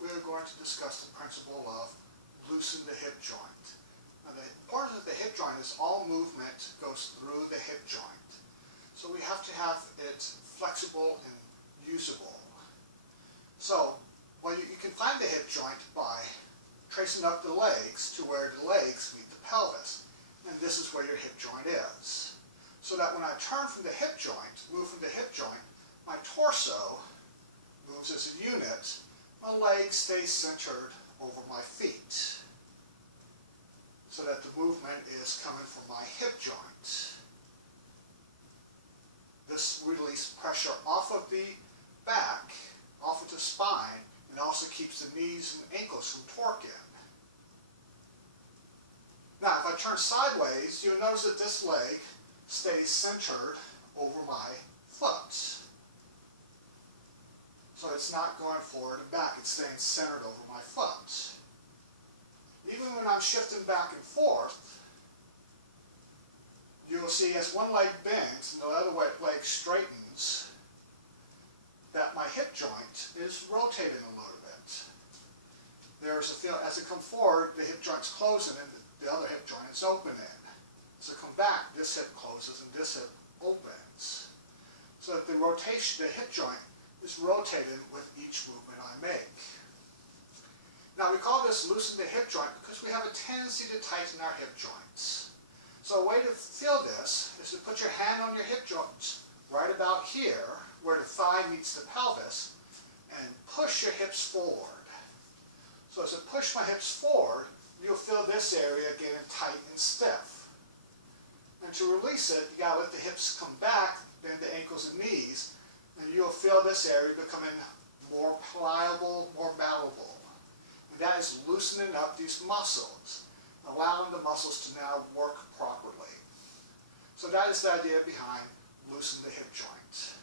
we're going to discuss the principle of loosen the hip joint. Now the importance of the hip joint is all movement goes through the hip joint. So we have to have it flexible and usable. So you can find the hip joint by tracing up the legs to where the legs meet the pelvis. And this is where your hip joint is. So that when I turn from the hip joint, move from the hip joint, my torso moves as a unit, my legs stay centered over my feet. So that the movement is coming from my hip joint. This releases pressure off of the back, off of the spine, and also keeps the knees and ankles from torquing. Now, if I turn sideways, you'll notice that this leg stays centered over my foot. So it's not going forward and back, it's staying centered over my foot. Even when I'm shifting back and forth, you'll see as one leg bends and the other leg straightens, that my hip joint is rotating a little bit. There's a feel, as it comes forward, the hip joint's closing and the other hip joint is opening. So come back, this hip closes and this hip opens. So that the rotation, the hip joint is rotating with each movement I make. Now we call this loosen the hip joint because we have a tendency to tighten our hip joints. So a way to feel this is to put your hand on your hip joints right about here, where the thigh meets the pelvis, and push your hips forward. So as I push my hips forward, you'll feel this area getting tight and stiff. And to release it, you gotta let the hips come back, then the ankles and knees, and you'll feel this area becoming more pliable, more malleable. And that is loosening up these muscles, allowing the muscles to now work properly. So that is the idea behind loosen the hip joint.